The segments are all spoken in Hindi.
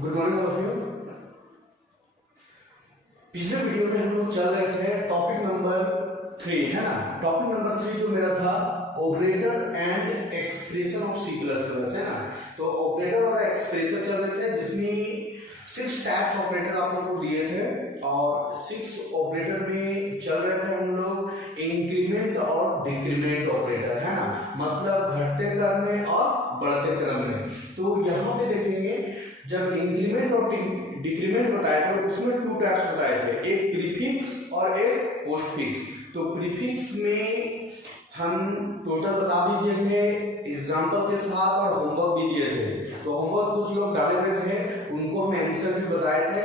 Good morning all of you. पिछले वीडियो में हम लोग चल रहे थे टॉपिक नंबर 3, है ना। टॉपिक नंबर 3 जो मेरा था operator and expression of C plus plus, है ना। तो ऑपरेटर और एक्सप्रेशन चल रहे थे जिसमें 6 टाइप्स ऑपरेटर आप लोगों को दिए थे और 6 ऑपरेटर में चल रहे थे हम लोग इंक्रीमेंट और डिक्रीमेंट ऑपरेटर, है ना। मतलब घटते क्रम में और बढ़ते क्रम में। तो यहाँ पे देखेंगे जब इंक्रीमेंट और डिक्रीमेंट बताए थे उसमें 2 टाइप्स बताए थे, एक प्रीफिक्स और एक पोस्टफिक्स। तो प्रीफिक्स में हम टोटल बता भी दिए थे एग्जाम्पल के साथ और होमवर्क भी दिए थे। तो होमवर्क कुछ लोग डाले हुए थे, उनको हम आंसर भी बताए थे।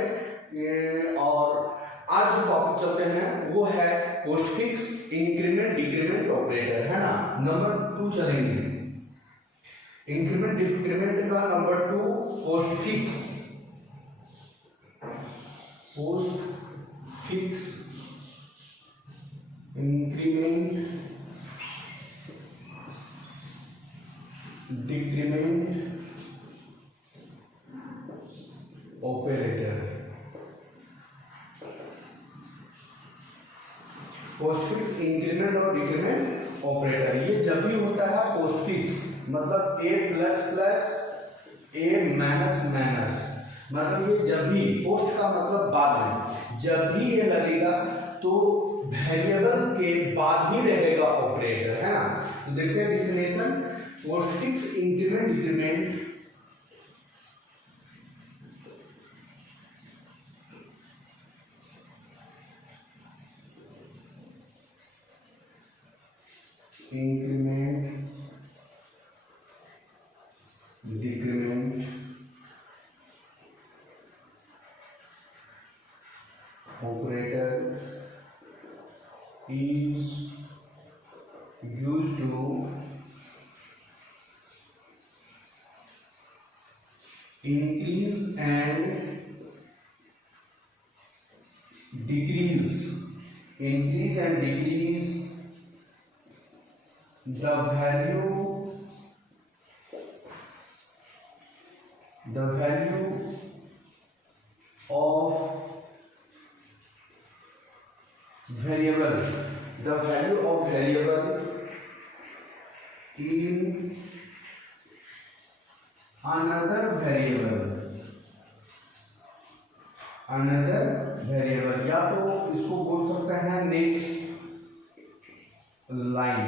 और आज जो टॉपिक चलते हैं वो है पोस्टफिक्स इंक्रीमेंट डिक्रीमेंट ऑपरेटर, है ना। नंबर 2 चलेंगे इंक्रीमेंट डिक्रीमेंट का। Number 2 postfix increment decrement operator. Postfix increment और डिक्रीमेंट ऑपरेटर ये जब भी होता है पोस्टफिक्स मतलब a plus plus a minus minus, मतलब ये जब भी पोस्ट का मतलब बाद में जब भी ये लगेगा तो वेरिएबल के बाद ही रहेगा ऑपरेटर, है ना। तो देखते हैं definition postfix increment decrement. Increment decrement operator is used to increase and decrease the value of variable in another variable या तो इसको बोल सकते हैं नेक्स्ट लाइन।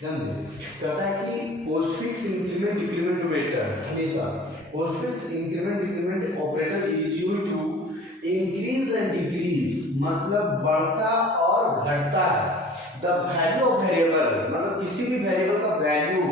कहता है कि पोस्टफिक्स इंक्रीमेंट डिक्रीमेंट ऑपरेटर हमेशा postfix increment decrement operator is used to increase and decrease मतलब बढ़ता और घटता है द वैल्यू ऑफ वेरिएबल मतलब किसी भी वेरिएबल का वैल्यू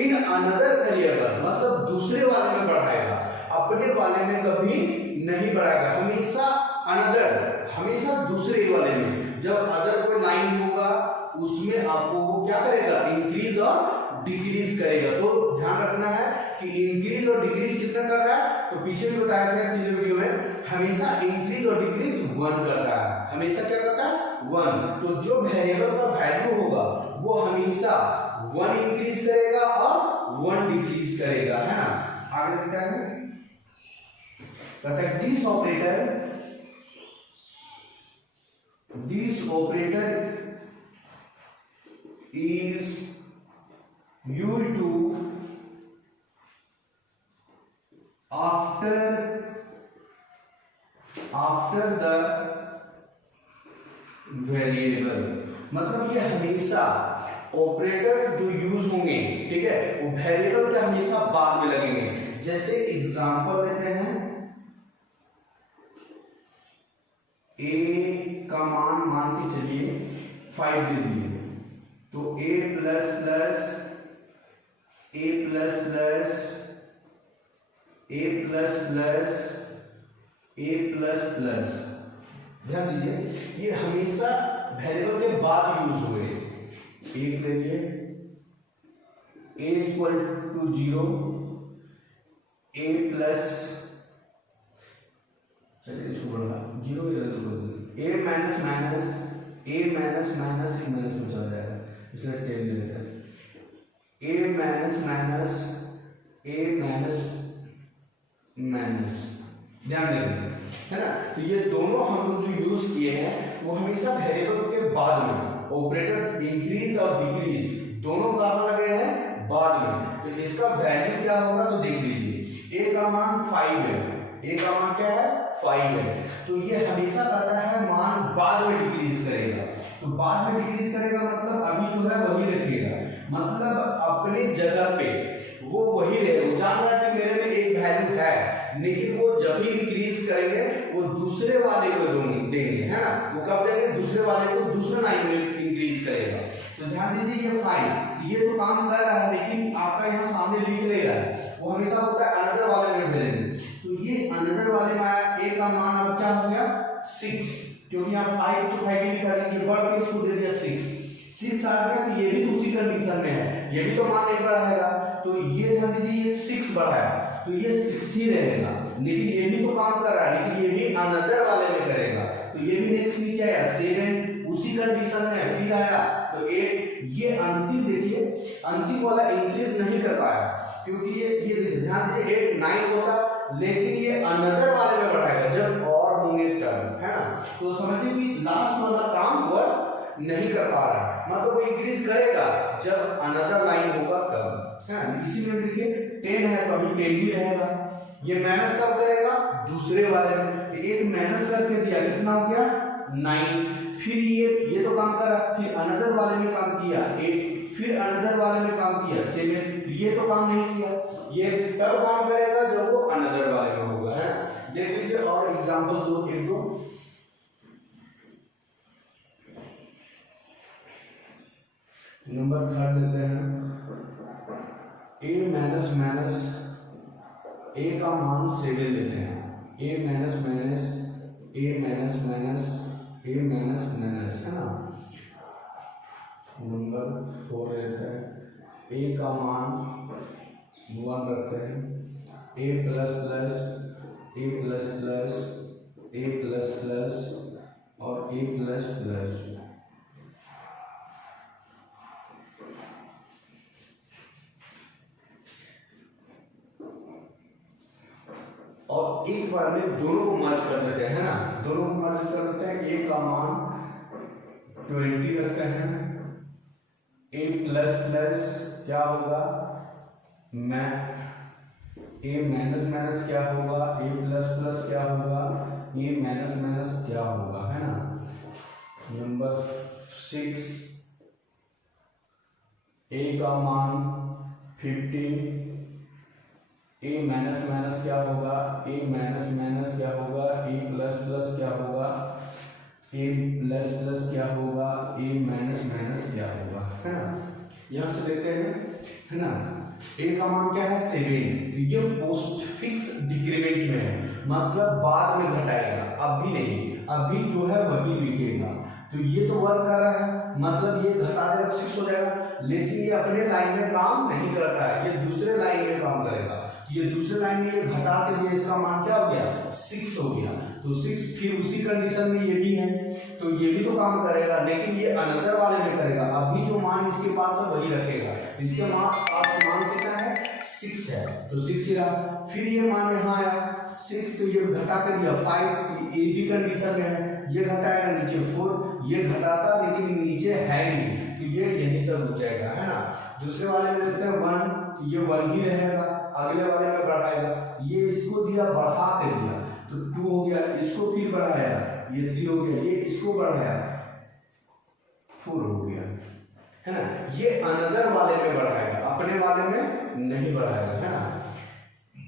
इन अनदर वेरिएबल मतलब दूसरे वाले में बढ़ाएगा, अपने वाले में कभी नहीं बढ़ाएगा, हमेशा अनदर हमेशा दूसरे वाले में। जब अदर कोई लाइन होगा उसमें आपको वो क्या करेगा इंक्रीज और डिक्रीज करेगा। तो ध्यान रखना है कि इंक्रीज और डिक्रीज कितना कर रहा है, तो पीछे भी बताया था पिछले वीडियो में हमेशा इंक्रीज और डिक्रीज 1 करता है, हमेशा क्या करता है 1। तो जो वेरिएबल का वैल्यू होगा वो हमेशा 1 इंक्रीज करेगा और 1 डिक्रीज करेगा, है ना। आगे क्या है this operator is used to after the variable मतलब ये हमेशा ऑपरेटर जो यूज होंगे, ठीक है, वो वेरिएबल के हमेशा बाद में लगेंगे। जैसे एग्जांपल लेते हैं a का मान के चलिए 5 दे दिए तो a प्लस प्लस ध्यान दीजिए ये हमेशा वेरिएबल के बाद यूज हुए। एक ले लिए a equal to 0 a plus चलिए इसको बढ़ा 0 a माइनस माइनस में चल जाएगा इसलिए 10 ले लेते हैं a माइनस माइनस, ध्यान देंगे, है ना। तो ये दोनों हम लोग जो यूज किए हैं वो हमेशा वेरिएबल के बाद में, ऑपरेटर इंक्रीज और डिक्रीज दोनों कहाँ लगे हैं, बाद में। तो इसका वैल्यू क्या होगा तो देख लीजिए, ए का मान 5 है, ए का मान क्या है 5 है, तो ये हमेशा कहता है मान बाद में डिक्रीज करेगा। तो बाद में डिक्रीज करेगा मतलब अभी जो है वही रखेगा, मतलब अपनी जगह पे वो वही रहेगा। जान रहा है कि मेरे में एक वैल्यू है, लेकिन वो जब भी इंक्रीज करेंगे वो दूसरे वाले को देंगे, है ना। वो कब देंगे, दूसरे वाले को दूसरे लाइन में इंक्रीज करेगा। तो ध्यान दीजिए ये 5 ये तो काम कर रहा है, लेकिन आपका यहाँ सामने लिख ले रहा है, वो हमेशा होता है अनदर वाले में भेजेंगे। तो ये अनदर वाले में आया, ए का मान अब क्या हो गया 6, क्योंकि यहाँ 5 तो 5 लिखा है, ये बढ़ के इसको दे दिया 6 आ गया। तो ये भी तो उसी कंडीशन में है, ये भी तो मान नहीं बढ़ाएगा, तो ये ध्यान दीजिए ये 6 बढ़ाया तो ये 6 ही रहेगा, लेकिन ये भी तो काम कर रहा है, लेकिन ये भी अनदर वाले में करेगा। तो ये भी नेक्स्ट नीचे आया 7 उसी कंडीशन में फिर आया, तो 8 ये अंतिम देखिए, अंतिम वाला इंक्रीज नहीं कर पाया, क्योंकि ये ध्यान दीजिए 8 9 होगा, लेकिन ये अनदर वाले में बढ़ाएगा जब और होंगे तब, है ना। तो समझिए कि लास्ट वाला काम वर्क नहीं कर पा रहा है, मतलब वो इंक्रीज करेगा जब अनदर लाइन होगा तब, है। इसी में देखिए 10 है तो अभी 10 ही रहेगा, ये माइनस कब करेगा, दूसरे वाले में। एक माइनस करके दिया, कितना हो गया 9, फिर ये तो काम करा, फिर अनदर वाले में काम किया 8, फिर अनदर वाले में काम किया 7, ये तो काम नहीं किया, ये तब काम करेगा जब वो अनदर वाले में होगा, है। देख लीजिए और एग्जांपल दो, एक दो नंबर 3 लेते हैं। a माइनस माइनस a का मान 7 लेते हैं, a minus minus a minus minus a minus minus, है ना। नंबर 4 लेते हैं, a का मान 1 रखते हैं, a plus plus a plus plus a plus plus और a प्लस प्लस। और एक बार में दोनों को मर्ज कर देते हैं, है ना, दोनों को मर्ज कर देते हैं। a का मान 20 रखते हैं, a प्लस प्लस क्या होगा मैं a माइनस माइनस क्या होगा, a प्लस प्लस क्या होगा, a माइनस माइनस क्या होगा, है ना। नंबर 6 a का मान 15, a माइनस माइनस क्या होगा, a माइनस माइनस क्या होगा, a प्लस प्लस क्या होगा, a प्लस प्लस क्या होगा, a माइनस माइनस क्या होगा, है ना। यहाँ से देखते हैं, है ना। a का मान क्या है 7, ये पोस्ट फिक्स डिक्रीमेंट में है, मतलब बाद में घटाएगा, अभी नहीं, अभी जो है वही लिखेगा। तो ये तो वर्क कर रहा है, मतलब ये घटा देगा 6 हो जाएगा, लेकिन ये अपने लाइन में काम नहीं करता है, ये दूसरे लाइन में काम करेगा। ये दूसरे लाइन में ये घटा के लिए इसका मान क्या हो गया 6 हो गया, तो 6 फिर उसी कंडीशन में ये भी है, तो ये भी तो काम करेगा, लेकिन ये अनदर वाले में करेगा, अभी जो मान इसके पास है वही रखेगा। इसके पास मान कितना है 6 है, तो 6 ही रहा। फिर ये मान यहाँ आया 6, तो ये घटा के दिया 5, ये भी कंडीशन में है, ये घटाएगा नीचे 4, ये घटाता लेकिन नीचे है नहीं, तो ये यहीं तक हो जाएगा, है ना। दूसरे वाले में देखते हैं 1, तो ये 1 ही रहेगा, अगले वाले में बढ़ाएगा, ये इसको दिया बढ़ा के दिया तो 2 हो गया, इसको फिर बढ़ाया ये 3 हो गया, ये इसको बढ़ाया 4 हो गया, है ना। ये अनदर वाले में बढ़ाएगा, अपने वाले में नहीं बढ़ाएगा, है ना।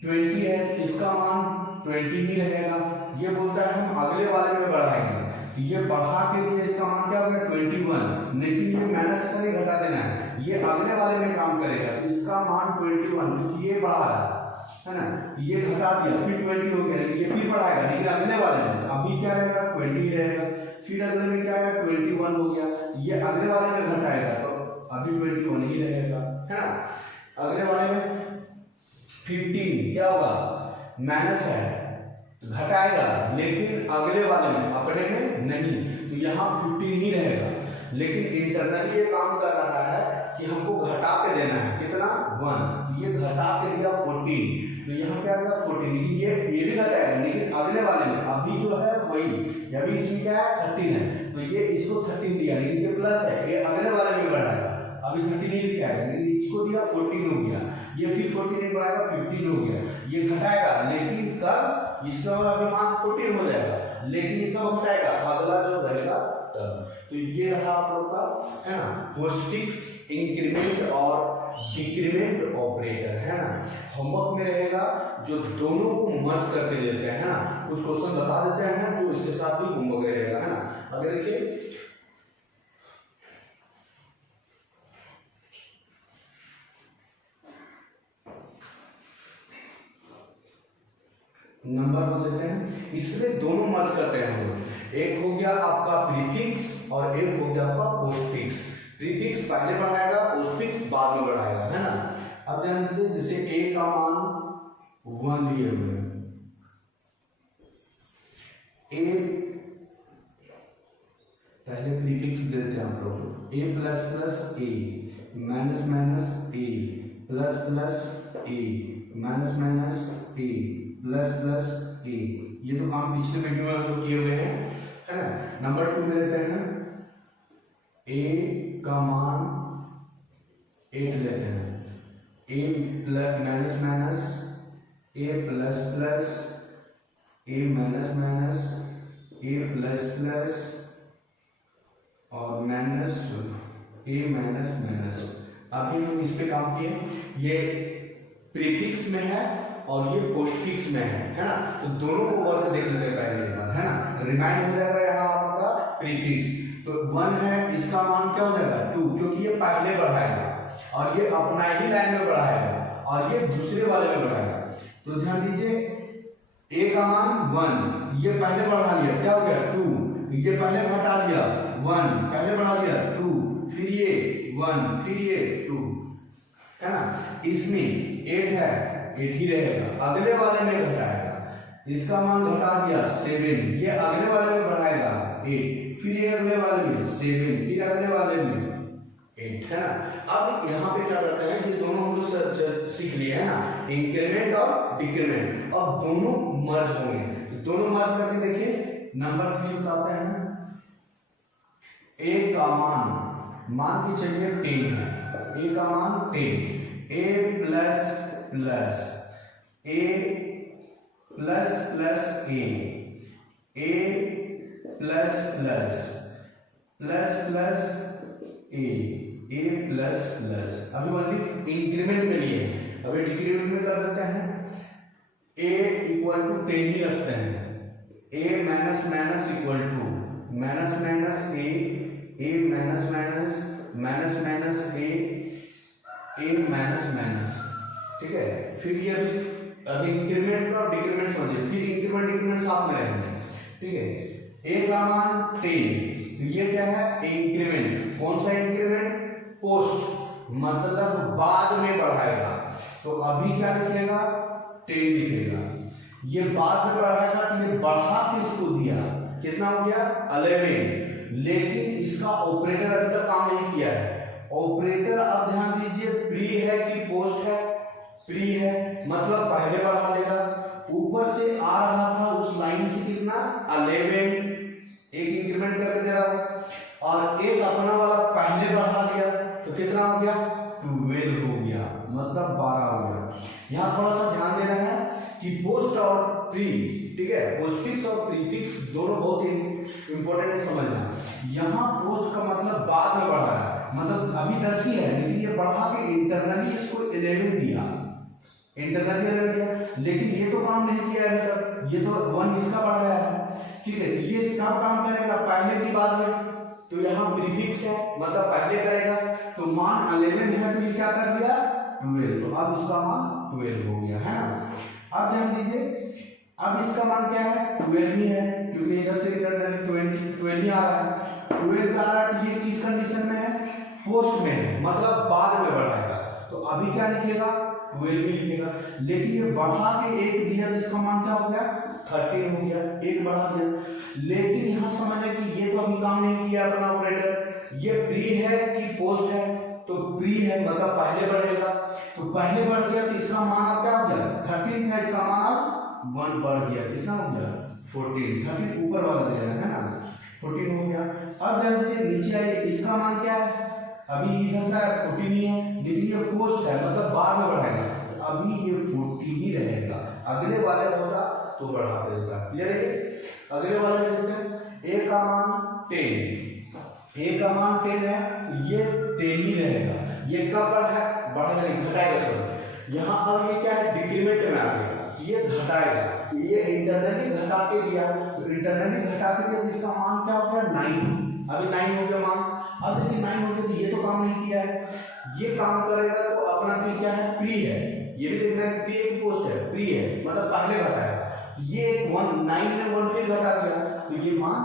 20 है, इसका मान 20 ही रहेगा, ये बोलता है हम अगले वाले में बढ़ाएंगे, तो ये बढ़ा के लिए इसका मान क्या होगा 21, लेकिन ये माइनस से नहीं घटा देना है, ये अगले वाले में काम करेगा, तो इसका मान 21, क्योंकि ये बढ़ा है ना, ये घटा दिया फिर 20 हो गया, ये फिर बढ़ाएगा लेकिन अगले वाले में, अभी क्या रहेगा 20 रहेगा, फिर अगले में क्या है 21 हो गया, ये अगले वाले में घटाएगा तो अभी 21 ही रहेगा, है ना। अगले वाले में 15 क्या होगा माइनस है, घटाएगा लेकिन अगले वाले में, अपने में नहीं, तो यहाँ 15 ही रहेगा, लेकिन इंटरनली ये काम कर रहा है कि हमको घटा के देना है कितना 1, ये घटा के दिया 14, तो यहाँ क्या आएगा 14, ये घट जाएगा, लेकिन अगले वाले में अभी जो है वही, अभी इसमें क्या है 13 है, तो ये इसको 13 दिया, लेकिन ये प्लस है, ये अगले वाले में बढ़ाएगा, अभी 13 नहीं लिखा है, लेकिन इसको दिया 14 हो गया, ये फिर 14 बढ़ाएगा 15 हो गया, ये घटाएगा, लेकिन कब इसका अभी मान 14 हो जाएगा, लेकिन ये कब घटाएगा, अगला जो रहेगा तब। तो ये रहा आप लोग का, है ना, पोस्टफिक्स, इंक्रीमेंट और डिक्रीमेंट ऑपरेटर, है ना। होमवर्क में रहेगा जो दोनों को मर्ज करके देते हैं ना, कुछ क्वेश्चन बता देते हैं जो इसके साथ भी होमवर्क रहेगा, है ना। अगर देखिए नंबर बोल देते हैं, इसमें दोनों मर्ज करते हैं हम लोग, एक हो गया आपका प्रीफिक्स और एक हो गया आपका पोस्टफिक्स। प्रीफिक्स पहले बढ़ाएगा, पोस्टफिक्स बाद में बढ़ाएगा, है ना। अब ध्यान दीजिए, जैसे a का मान 1 लिए हुए हैं, a पहले प्रीफिक्स देते हैं हम लोग, a plus plus a minus minus a plus plus a minus minus a plus plus a, ये तो काम पिछले वीडियो में हम लोग किए हुए हैं, है ना। नंबर 2 में लेते हैं, a का मान 8 लेते हैं, a plus minus minus a plus plus a minus minus a plus plus और माइनस a माइनस माइनस। अभी हम इस पे काम किए, ये प्रीफिक्स में है और ये पोस्टफिक्स में है ना। तो दोनों को वर्क देख लेते हैं पहले बार, है ना। रिमाइंड हो जाएगा यहाँ आपका प्रीफिक्स, तो 1 है, इसका मान क्या हो जाएगा 2, क्योंकि ये पहले बढ़ाएगा और ये अपना ही लाइन में बढ़ाएगा और ये दूसरे वाले में बढ़ाएगा। तो ध्यान दीजिए, a का मान 1, ये पहले बढ़ा लिया, क्या हो गया 2, ये पहले घटा लिया 1, पहले बढ़ा लिया 2, फिर ये 1, फिर ये 2, है ना। इसमें 8 है, 8 ही रहेगा, अगले वाले में घटाएगा, इसका मान घटा दिया 7, ये अगले वाले में बढ़ाएगा 8, फिर ये अगले वाले में 7, फिर अगले वाले में 8, है ना। अब यहाँ पे क्या करते हैं, ये दोनों हम लोग सीख लिए है ना, इंक्रीमेंट और डिक्रीमेंट, अब दोनों मर्ज होंगे, तो दोनों मर्ज करके देखिए। नंबर 3 बताते हैं, a का मान के चलिए 10 है, a का मान 10, a plus plus a plus plus a plus plus plus plus a plus plus. अभी ओनली इंक्रीमेंट में लिए, अभी डिक्रीमेंट में कर देते हैं, a इक्वल टू 10 ही रखते हैं, a minus minus equal to minus minus a minus minus minus minus a minus minus, ठीक है। फिर ये अभी इंक्रीमेंट और डिक्रीमेंट समझिए, फिर इंक्रीमेंट डिक्रीमेंट साथ में रहेंगे, ठीक है। a का मान 10, ये क्या है इंक्रीमेंट, कौन सा इंक्रीमेंट, पोस्ट, मतलब बाद में बढ़ाएगा, तो अभी क्या लिखेगा 10 लिखेगा, ये बाद में बढ़ाएगा, तो ये बढ़ा के इसको दिया, कितना हो गया 11, लेकिन इसका ऑपरेटर अभी तक काम नहीं किया है। ऑपरेटर अब ध्यान दीजिए, प्री है कि पोस्ट है, प्री है, मतलब पहले बढ़ा देगा, ऊपर से आ रहा था उस लाइन से कितना 11, एक इंक्रीमेंट करके दे रहा था, और एक अपना वाला पहले बढ़ा दिया, तो कितना हो गया 12 हो गया, मतलब 12 हो गया। यहाँ थोड़ा सा ध्यान देना है कि पोस्ट और प्री, ठीक है, पोस्टफिक्स और प्रीफिक्स दोनों बहुत इंपॉर्टेंट है समझना। यहाँ पोस्ट का मतलब बाद में बढ़ा है, मतलब अभी 10 ही है, लेकिन ये बढ़ा के इंटरनली इसको 11 दिया, इंटरनली 11 दिया, लेकिन ये तो काम नहीं किया अभी तक, ये तो 1 इसका बढ़ाया है, ठीक है। ये कब काम करेगा, पहले की बाद में, तो यहाँ प्रीफिक्स है, मतलब पहले करेगा, तो मान 11 है, तो ये क्या कर दिया 12, तो अब इसका मान 12 हो गया, है ना। अब ध्यान दीजिए, अब इसका मान क्या है 12 ही है, क्योंकि इधर से इधर 12 ही आ रहा है, 12 आ रहा है, ये किस कंडीशन में है, पोस्ट में है, मतलब बाद में बढ़ाएगा, तो अभी क्या लिखेगा 12 ही लिखेगा, लेकिन ये बढ़ा के 1 दिया, तो इसका मान क्या हो गया 13 हो गया, 1 बढ़ा दिया, लेकिन यहाँ समझे कि ये तो अभी काम नहीं किया अपना ऑपरेटर, ये प्री है कि पोस्ट है, तो प्री है, मतलब पहले बढ़ेगा, तो पहले बढ़ गया, तो इसका मान अब क्या हो गया 13 था, इसका मान अब 1 बढ़ गया, कितना हो गया 14, 13 ऊपर वाला दे रहा है ना, 14 हो गया। अब ध्यान दीजिए नीचे आइए, इसका मान क्या है, अभी इधर से 14 ही है, लेकिन ये पोस्ट है मतलब बाद में बढ़ाएगा, तो अभी ये 14 ही रहेगा, अगले वाले होता तो बढ़ा देगा। क्लियर है? अगले वाले देखते हैं, ए का मान 10, ए का मान 10 है, ये 10 ही रहेगा, ये कब बढ़ा बढ़ेगा नहीं घटाएगा सर, यहाँ अब ये क्या है डिक्रीमेंट में आ गया, ये घटाएगा, ये इंटरनली घटा के दिया, तो इंटरनली घटा के दिया, इसका मान क्या हो गया 9, अभी 9 हो गया मान। अब देखिए 9 हो गया तो ये तो काम नहीं किया है, ये काम करेगा तो अपना भी क्या है प्री है, ये भी देखना है प्री एक पोस्ट है, प्री है मतलब पहले घटाया, ये 1 9 में 1 फिर घटा दिया तो ये मान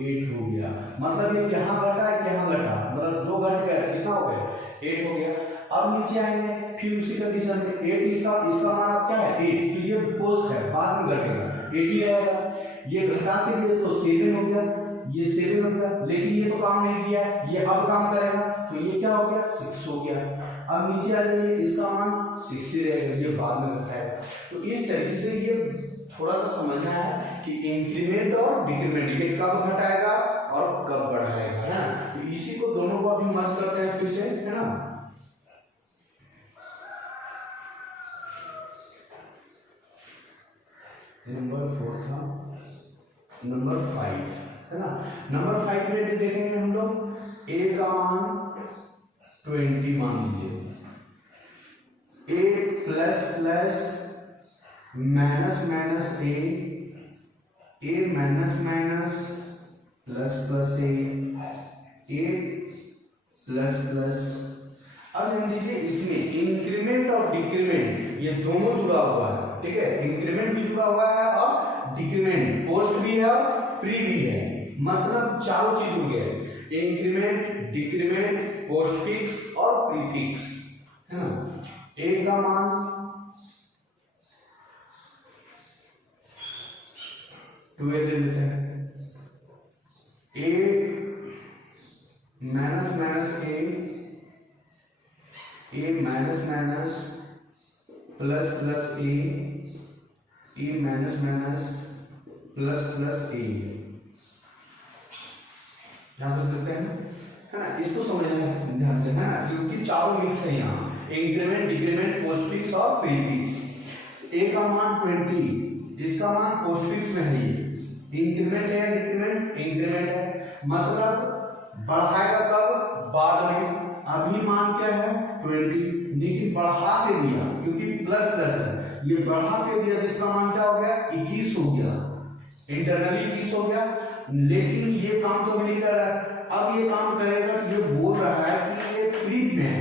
8 हो गया, मतलब ये यहाँ घटा है यहाँ घटा, मतलब 2 घट गया, कितना हो गया 8 हो गया। अब नीचे आएंगे फिर उसी कंडीशन में 8 इसका मान आप क्या है 8, तो ये पोस्ट है बाद में घटेगा 8 ही रहेगा, ये घटा के लिए तो 7 हो गया, ये 7 हो गया, लेकिन ये तो काम नहीं किया है, ये अब काम करेगा तो ये क्या हो गया 6 हो गया। अब नीचे आ जाइए, इसका मान 6 ही रहेगा, ये बाद में घटाएगा। तो इस तरीके से ये थोड़ा सा समझना है कि इंक्रीमेंट और डिक्रीमेंट ये कब घटाएगा और कब बढ़ाएगा, है ना। तो इसी को दोनों को अभी मर्ज करते हैं फिर से, है ना। नंबर 4 था, नंबर 5 है ना। नंबर 5 में देखेंगे हम लोग, ए का मान 20 मान लीजिए, ए प्लस प्लस माइनस माइनस ए माइनस माइनस प्लस प्लस ए प्लस प्लस। अब ध्यान दीजिए इसमें इंक्रीमेंट और डिक्रीमेंट ये दोनों जुड़ा हुआ है, ठीक है, इंक्रीमेंट भी जुड़ा हुआ है और डिक्रीमेंट, पोस्ट भी है और प्री भी है, मतलब चारों चीज हो गए, इंक्रीमेंट डिक्रीमेंट पोस्ट फिक्स और प्री फिक्स, है ना। ए का मान 12 ले लेते हैं, ए माइनस माइनस ए माइनस माइनस प्लस प्लस ए माइनस माइनस प्लस प्लस ए, यहां तक करते हैं, है ना। इसको समझना है ध्यान से, है ना, क्योंकि चारों मिक्स है यहाँ, इंक्रीमेंट डिक्रीमेंट पोस्ट फिक्स और प्री फिक्स। ए का मान 20, इसका मान पोस्ट फिक्स में है, ये इंक्रीमेंट है डिक्रीमेंट इंक्रीमेंट है, मतलब बढ़ाएगा कब बाद में, अभी मान क्या है 20, लेकिन बढ़ा के दिया क्योंकि प्लस प्लस है, ये बढ़ा के दिया, इसका मान क्या हो गया 21 हो गया, इंटरनली 21 हो गया, लेकिन ये काम तो नहीं कर रहा है। अब ये काम करेगा, ये बोल रहा है कि ये प्री में है,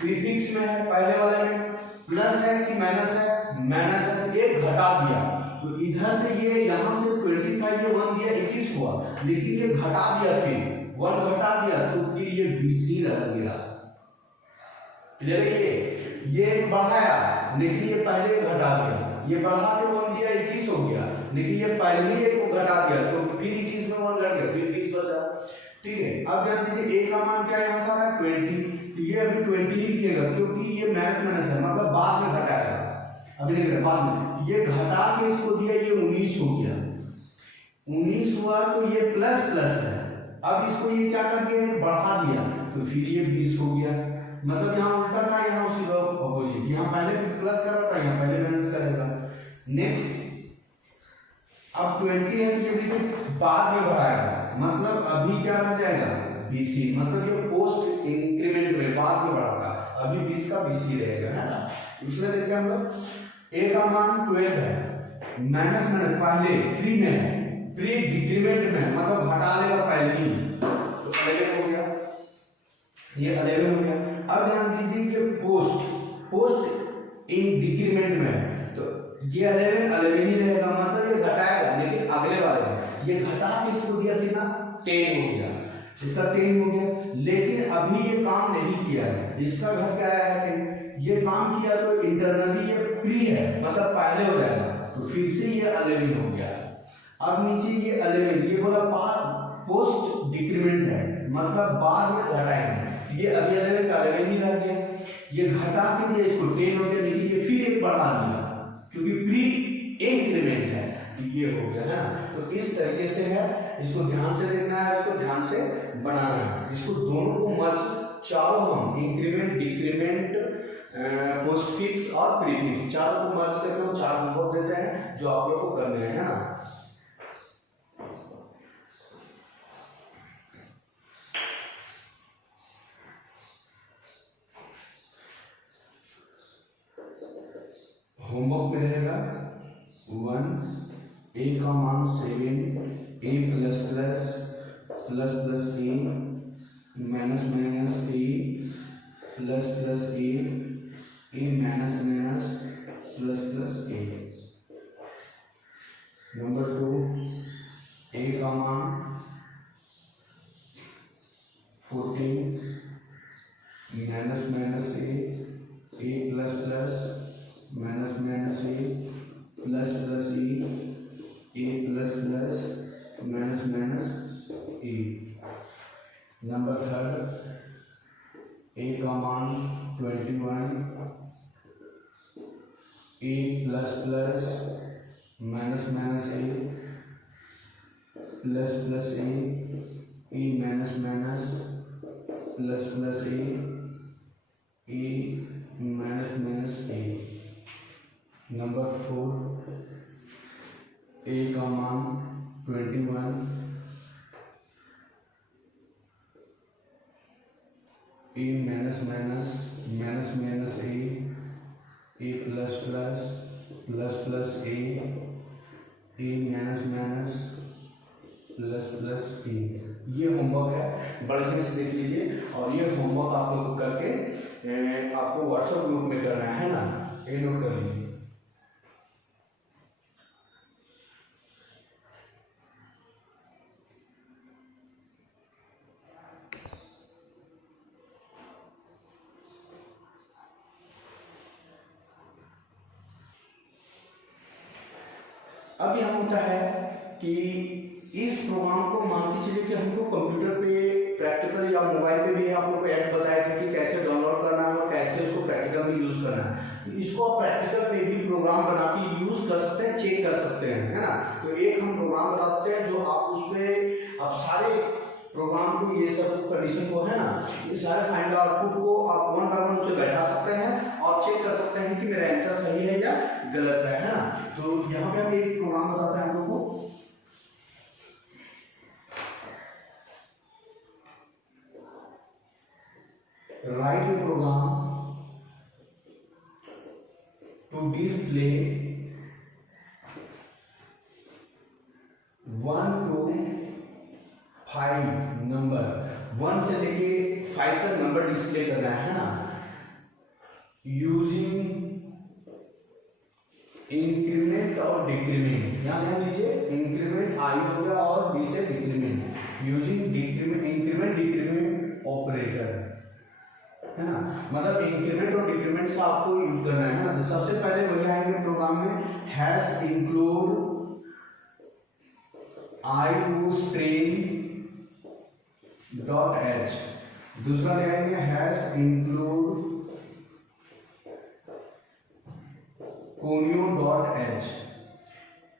प्रीफिक्स में है, पहले वाले में प्लस है कि माइनस है, माइनस है, ये घटा दिया, तो इधर से ये यहाँ से 20 था, ये 1 दिया 21 हुआ, लेकिन ये घटा दिया, फिर 1 घटा दिया तो फिर ये 20 ही रह गया। क्लियर है? ये बढ़ाया लेकिन ये पहले घटा दिया, ये बढ़ा के 1 दिया 21 हो गया, लेकिन ये पहले ही को घटा दिया तो फिर 21 में 1 घट गया, फिर 20 बचा, ठीक है। अब ध्यान दीजिए ए का मान क्या है यहाँ सारा 20, तो ये अभी 20 ही किएगा क्योंकि ये माइनस माइनस है, मतलब बाद में घटाएगा, अभी नहीं करेगा बाद में, ये घटा के इसको दिया, ये 19 हो गया, 19 हुआ तो ये प्लस प्लस है, अब इसको ये क्या कर दिया बढ़ा दिया तो फिर ये 20 हो गया, मतलब यहाँ उल्टा था, यहाँ उसी का अपोजिट, यहाँ पहले प्लस कर रहा था, यहाँ पहले माइनस करेगा। नेक्स्ट अब 20 है तो ये देखिए बाद में बढ़ाएगा, मतलब अभी क्या रह जाएगा 20 ही, मतलब ये पोस्ट इंक्रीमेंट में बाद में बढ़ाता, अभी 20 का 20 ही रहेगा, है ना। इसलिए देखिए हम लोग ए का मान 12 है, माइनस में पहले प्री में है, प्री डिक्रीमेंट में मतलब घटा लेगा पहले ही, तो 11 हो गया, ये 11 हो गया। अब ध्यान दीजिए ये पोस्ट इन डिक्रीमेंट में, तो ये 11 ही रहेगा, मतलब ये घटाएगा, लेकिन अगले वाले में ये घटा के इसको दिया कितना 10 हो गया, इसका 10 हो गया, लेकिन अभी ये काम नहीं किया है, इसका घर क्या है 10, ये काम किया तो इंटरनली ये प्री है, मतलब पहले हो जाएगा, तो फिर से ये 11 हो गया। अब नीचे ये 11, ये बोला पोस्ट डिक्रीमेंट है, मतलब बाद में घटाएंगे, ये अभी 11 का 11 ही रह गया, ये घटा के दिया इसको 10 हो गया, लेकिन ये फिर एक बढ़ा दिया क्योंकि प्री इंक्रीमेंट है, तो ये हो गया है ना। तो इस तरीके से है, इसको ध्यान से देखना है, इसको ध्यान से बनाना है। इसको दोनों को मर्ज चारों हम इंक्रीमेंट, डिक्रीमेंट, पोस्टफिक्स और प्रीफिक्स चारों को मर्ज करके हम 4 होमवर्क देते हैं जो आप लोग को करने हैं, है ना। होमवर्क में रहेगा 1 a का मान 7 a plus plus plus plus a minus minus a plus plus a minus minus plus plus a। Number 2 a का मान 14 minus minus a plus plus minus minus a plus plus a plus plus minus minus a। Number 3 a का मान 21 a plus plus minus minus a plus plus a minus minus plus plus a minus minus a। Number 4 a का मान 21 a minus minus minus minus a plus plus plus plus a minus minus plus plus a। ये होमवर्क है, बढ़िया से देख लीजिए। और ये होमवर्क आप लोग करके आपको व्हाट्सएप ग्रुप में करना है ना, ये नोट कर लीजिए। अब यह होता है कि इस प्रोग्राम को मान के चलिए कि हमको कंप्यूटर पे प्रैक्टिकल या मोबाइल पे भी आप लोग को ऐड बताया था कि कैसे डाउनलोड करना है और कैसे इसको प्रैक्टिकल में यूज करना है। इसको आप प्रैक्टिकल पे भी प्रोग्राम बना के यूज कर सकते हैं, चेक कर सकते हैं, है ना। तो एक हम प्रोग्राम बताते हैं जो आप उस पर आप सारे प्रोग्राम को, ये सब कंडीशन को, है ना, ये सारे फाइंड आउटपुट को आप 1 बाय 1 उसे बैठा सकते हैं और चेक कर सकते हैं कि मेरा आंसर सही है या गलत है ना। तो यहाँ पे हम एक प्रोग्राम बताते हैं हम लोग को। Write a program to display 1 to 5 number, 1 से लेके 5 तक नंबर डिस्प्ले करना है ना, यूजिंग इंक्रीमेंट और डिक्रीमेंट। यहाँ ध्यान दीजिए, इंक्रीमेंट आई हो गया और डी से decrement, using decrement, increment decrement operator, है ना। मतलब इंक्रीमेंट और डिक्रीमेंट से आपको यूज करना है ना। तो सबसे पहले वही आएंगे प्रोग्राम में, hash include iostream dot H. दूसरा ले आएंगे hash include conio dot H.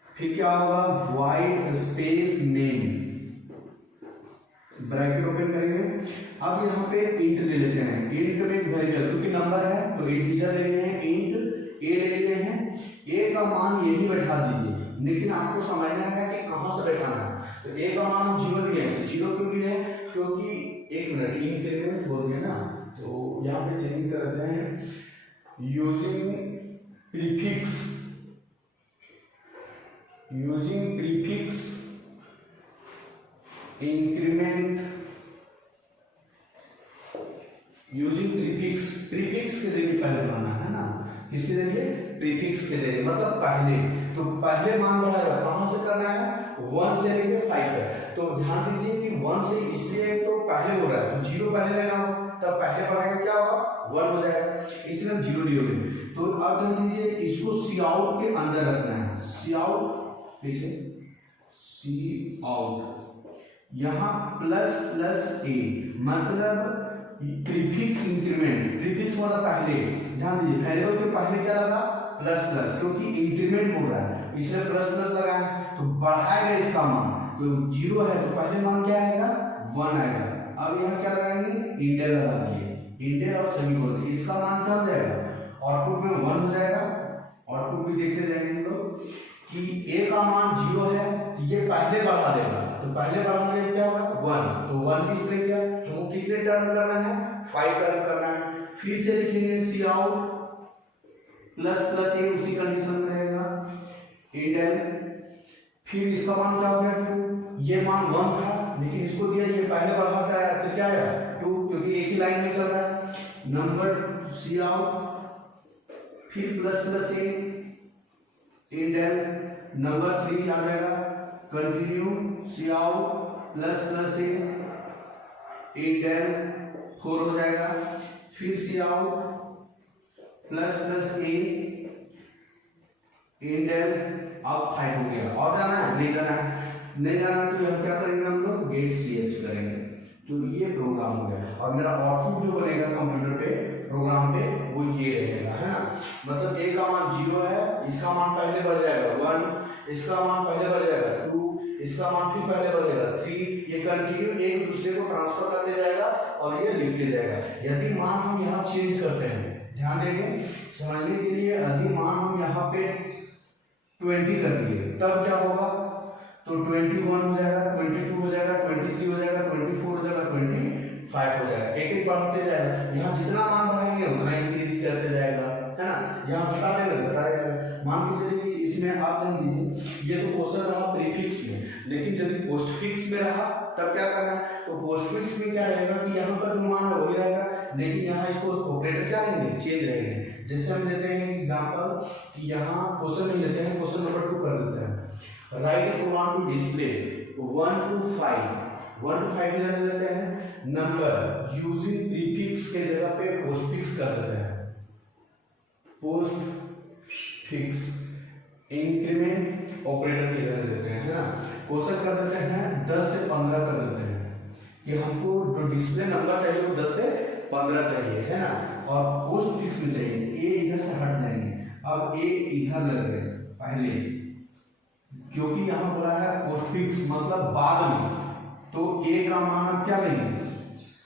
फिर क्या होगा, wide space name, bracket open करेंगे। अब यहाँ पे इंट ले लेते हैं, इंट में वेरिएबल क्योंकि नंबर है तो इंटीजर ले लिए हैं, इंट ए ले लिए हैं। ए का मान यही बैठा दीजिए, लेकिन आपको समझना है कि कहाँ से बैठाना है। तो ए का मान हम 0 लिए हैं, 0 क्यों लिए हैं, क्योंकि एक मिनट इंक्रीमेंट बोल दिया ना, तो यहाँ पे चेंज करते हैं using prefix, using prefix increment, using prefix, prefix के जरिए पहले बनाना है ना, किसके जरिए, प्रीफिक्स के जरिए, मतलब पहले। तो पहले मान बढ़ाएगा, कहां से करना है, 1 से लेके 5 तक। तो ध्यान दीजिए कि 1 से इसलिए तो पहले हो रहा है, तो 0 पहले लेना होगा, तब पहले बढ़ाएगा क्या होगा, 1 हो जाएगा, इसलिए हम 0 लियोगे। तो अब ध्यान दीजिए, इसको सी आउट के अंदर रखना है, सी आउट, पीछे सी आउट, यहाँ प्लस प्लस ए, मतलब प्रीफिक्स इंक्रीमेंट, प्रीफिक्स मतलब पहले। ध्यान दीजिए वेरिएबल के पहले क्या लगा, प्लस प्लस, क्योंकि इंक्रीमेंट हो रहा है इसलिए प्लस प्लस लगाया, तो बढ़ाएगा इसका मान, तो 0 है तो पहले मान क्या आएगा 1 आएगा। अब यहाँ क्या लगाएंगे इंडेल लगा दिए, इंडेल और सेमीकोलन, इसका मान क्या हो जाएगा आउटपुट में 1 हो जाएगा। आउटपुट भी देखते जाएंगे हम लोग कि a का मान 0 है तो ये पहले बढ़ा देगा, तो पहले बढ़ाने में क्या होगा 1, तो 1 किस तरह किया, तो कितने टर्म करना है 5 टर्म करना है। फिर से लिखेंगे सी आउट प्लस प्लस ए, उसी कंडीशन में रहेगा इंडेल, फिर इसका मान क्या हो गया 2, ये मान 1 था लेकिन इसको दिया ये पहले बढ़ाता है तो क्या है 2, क्योंकि एक ही लाइन में चल रहा है। नंबर सी आउट फिर प्लस प्लस ए इंडेल, नंबर 3 आ जाएगा कंटिन्यू सी आउट प्लस प्लस ए इंडेल 4 हो जाएगा, फिर सी आउट प्लस प्लस ए इंडेल, अब 5 हो गया। और जाना है नहीं जाना है, नहीं जाना तो हम क्या करेंगे हम लोग गेट सी एच करेंगे, तो ये प्रोग्राम हो गया। और मेरा आउटपुट जो बनेगा कंप्यूटर पे प्रोग्राम पे वो ये रहेगा, है ना। मतलब a का मान 0 है, इसका मान पहले बढ़ जाएगा 1, इसका मान पहले बढ़ जाएगा 2, इसका मान फिर पहले बढ़ जाएगा 3, ये कंटिन्यू एक दूसरे को ट्रांसफर करते जाएगा और ये लिखते जाएगा। यदि मान हम यहाँ चेंज करते हैं, ध्यान देंगे समझने के लिए, यदि मान हम यहाँ पे 20 कर दिए तब क्या होगा, तो 21 हो जाएगा, 22 हो जाएगा, 23 हो जाएगा, 24 हो जाएगा, 25 हो जाएगा, एक एक बढ़ते जाएगा। यहाँ जितना मान बढ़ाएंगे उतना इंक्रीज करते जाएगा, है ना। यहाँ घटा देंगे घटाएगा। मान के चलिए इसमें आप ध्यान दीजिए, ये तो क्वेश्चन रहा प्रीफिक्स में, लेकिन यदि पोस्टफिक्स में रहा तब क्या करना है, तो पोस्टफिक्स में क्या रहेगा कि यहाँ पर जो मान है वही रहेगा, लेकिन यहाँ इसको ऑपरेटर क्या रहेंगे चेंज रहेंगे। जैसे हम लेते हैं एग्जांपल कि यहाँ क्वेश्चन नहीं लेते हैं, क्वेश्चन नंबर 2 कर देते हैं, write program to display 1 to 5 की लेते हैं नंबर यूजिंग प्रीफिक्स के जगह पे पोस्टफिक्स कर देते हैं, पोस्टफिक्स इंक्रीमेंट ऑपरेटर की तरह देते हैं, है ना। क्वेश्चन कर देते हैं 10 से 15 कर देते हैं कि हमको जो डिस्प्ले नंबर चाहिए वो 10 से 15 चाहिए, है ना। और पोस्टफिक्स में चाहिए ए इधर से हट जाएंगे, अब ए इधर लग गए पहले, क्योंकि यहाँ बोला है पोस्टफिक्स मतलब बाद में, तो ए का मान हम क्या लेंगे,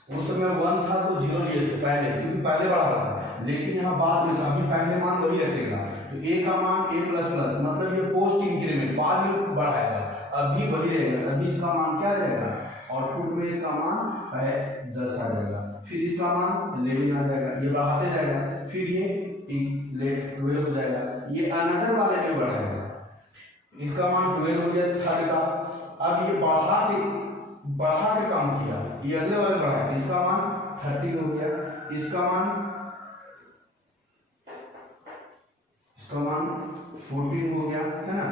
उस समय 1 था तो 0 लिए थे पहले, क्योंकि पहले बढ़ा रहा था, लेकिन यहाँ बाद में अभी पहले मान वही रखेगा, तो ए का मान ए प्लस प्लस मतलब ये पोस्ट इंक्रीमेंट बाद में बढ़ाएगा, अभी वही रहेगा, अभी इसका मान क्या रहेगा आउटपुट में, इसका मान 10 आ जाएगा, फिर इसका मान 11 आ जाएगा, ये बढ़ाते जाएगा, फिर ये 12 हो जाएगा, ये अनदर वाले में बढ़ाएगा, इसका मान 12 हो गया थर्ड का। अब ये बढ़ा के काम किया, ये अगले वाले बढ़ाया, इसका मान 13 हो गया, इसका मान 14 हो गया, है ना।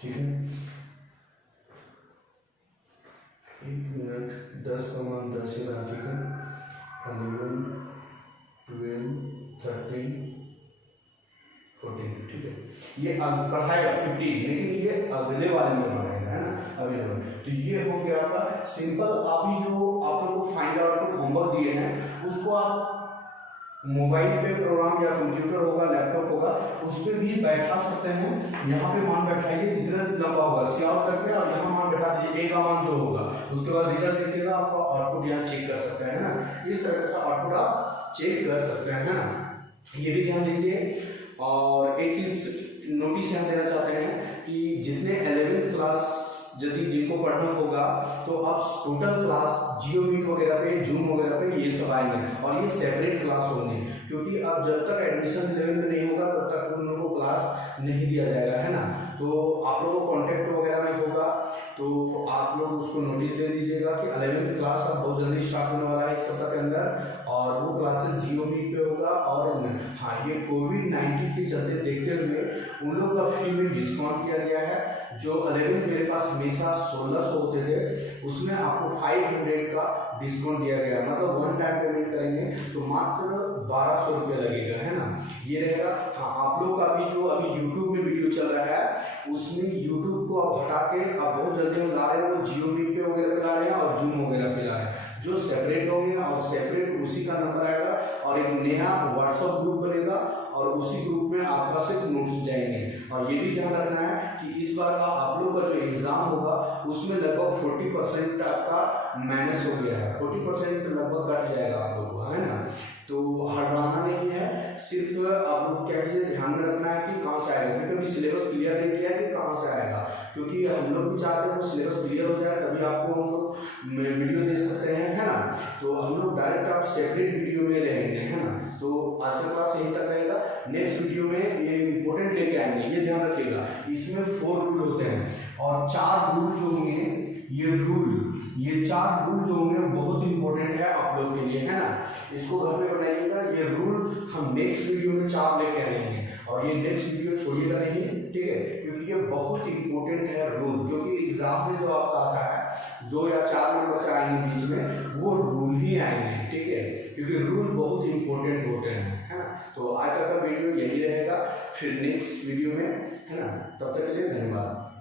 ठीक है, 1 मिनट, 10 का मान 10 से रहा, ठीक है, 11 12 13 14, ठीक है। ये बढ़ाएगा 15, लेकिन ये अगले वाले में बढ़ाएगा, है ना, अवेलेबल। तो ये हो गया आपका सिंपल। अभी जो आप लोगों को फाइंड आउट होमवर्क दिए हैं उसको आप मोबाइल पे प्रोग्राम या कंप्यूटर होगा लैपटॉप होगा उस पर भी बैठा सकते हैं। यहाँ पे मान बैठाइए जितना लंबा होगा सी आउट करके, और यहाँ मान बैठा दीजिए ए का मान जो होगा, उसके बाद रिजल्ट देखिएगा, आपका आउटपुट यहाँ चेक कर सकते हैं, ना। इस तरह से आउटपुट आप चेक कर सकते हैं, ना। ये भी ध्यान दीजिए। और एक चीज नोटिस यहाँ देना चाहते हैं कि जितने 11th क्लास यदि जिनको पढ़ना होगा तो अब टोटल क्लास जियो मीट वगैरह पे, जूम वगैरह पे ये सब आएंगे, और ये सेपरेट क्लास होंगे, क्योंकि अब जब तक एडमिशन 11th में नहीं होगा तब तक उन लोगों को क्लास नहीं दिया जाएगा, है ना। तो आप लोगों को कॉन्टेक्ट वगैरह में होगा, तो आप लोग उसको नोटिस दे दीजिएगा कि 11th क्लास अब बहुत जल्दी स्टार्ट होने वाला है 1 सप्ताह के अंदर, और वो क्लासेस जियो मीट पे होगा। और हाँ, ये कोविड-19 के चलते देखते हुए उन लोगों का फी में डिस्काउंट किया गया है। जो 11 मेरे पास हमेशा 1600 होते थे, उसमें आपको 500 का डिस्काउंट दिया गया, मतलब 1 टाइम पेमेंट करेंगे तो मात्र 1200 रुपये लगेगा, है ना। ये रहेगा। हाँ, आप लोग का भी जो अभी यूट्यूब में वीडियो चल रहा है उसमें यूट्यूब को आप हटा के अब बहुत जल्दी हम ला रहे हैं, वो जियो मीट पे वगैरह पे ला रहे हैं और जूम वगैरह पे ला रहे हैं, जो सेपरेट होंगे और सेपरेट उसी का नंबर आएगा। और एक नया व्हाट्सएप ग्रुप बनेगा और उसी ग्रुप में आपका सिर्फ नोट्स जाएंगे। और ये भी ध्यान रखना है कि इस बार का आप लोग का जो एग्जाम होगा उसमें लगभग 40% का माइनस हो गया है, 40% लगभग कट जाएगा आप लोग को, है ना। तो हड़बड़ाना नहीं है, सिर्फ आप लोग क्या कीजिए, ध्यान में रखना है कि कहाँ से आएगा, क्योंकि अभी सिलेबस क्लियर नहीं किया कि कहाँ से आएगा, क्योंकि हम लोग भी चाहते हैं वो सिलेबस क्लियर हो जाए तभी आपको हम लोग वीडियो दे सकते हैं, है ना। तो हम लोग डायरेक्ट आप सेपरेट वीडियो में रहेंगे, है ना। तो आज का क्लास यहीं तक रहेगा। नेक्स्ट वीडियो में ये इंपॉर्टेंट लेके आएंगे, ये ध्यान रखिएगा। इसमें 4 रूल होते हैं और 4 रूल जो होंगे, ये 4 रूल जो होंगे बहुत इंपॉर्टेंट है आप लोग के लिए, है ना। इसको घर में बनाइएगा। ये रूल हम नेक्स्ट वीडियो में 4 लेके आएंगे और ये नेक्स्ट वीडियो छोड़िएगा नहीं, ठीक है, क्योंकि ये बहुत इंपॉर्टेंट है रूल, क्योंकि एग्जाम में जो आपका आता है 2 या 4 नंबर से आएंगे बीच में, वो रूल ही आएंगे, ठीक है, क्योंकि रूल बहुत इंपॉर्टेंट होते हैं, है ना। तो आज तक का वीडियो यही रहेगा, फिर नेक्स्ट वीडियो में, है ना। तब तक के लिए धन्यवाद।